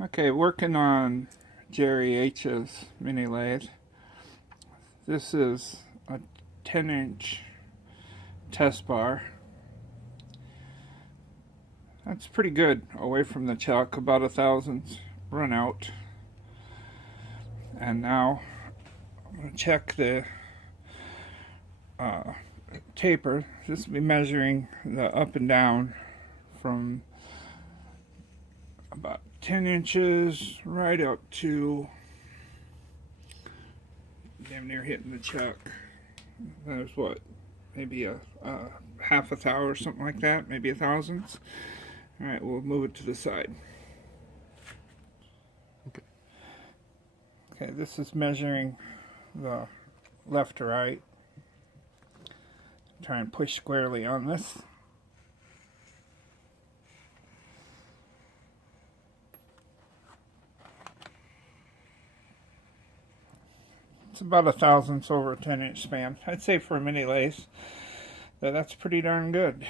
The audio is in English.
Okay, working on Jerry H's Mini Lathe. This is a 10-inch test bar. That's pretty good away from the chuck, about 1,000 run out. And now I'm going to check the taper. This will be measuring the up and down from about 10 inches right up to damn near hitting the chuck. There's what, maybe a half a thou or something like that, maybe a thousandth. All right, we'll move it to the side. Okay, this is measuring the left to right. Try and push squarely on this. It's about 1,000ths over a 10-inch span. I'd say for a mini lathe, that's pretty darn good.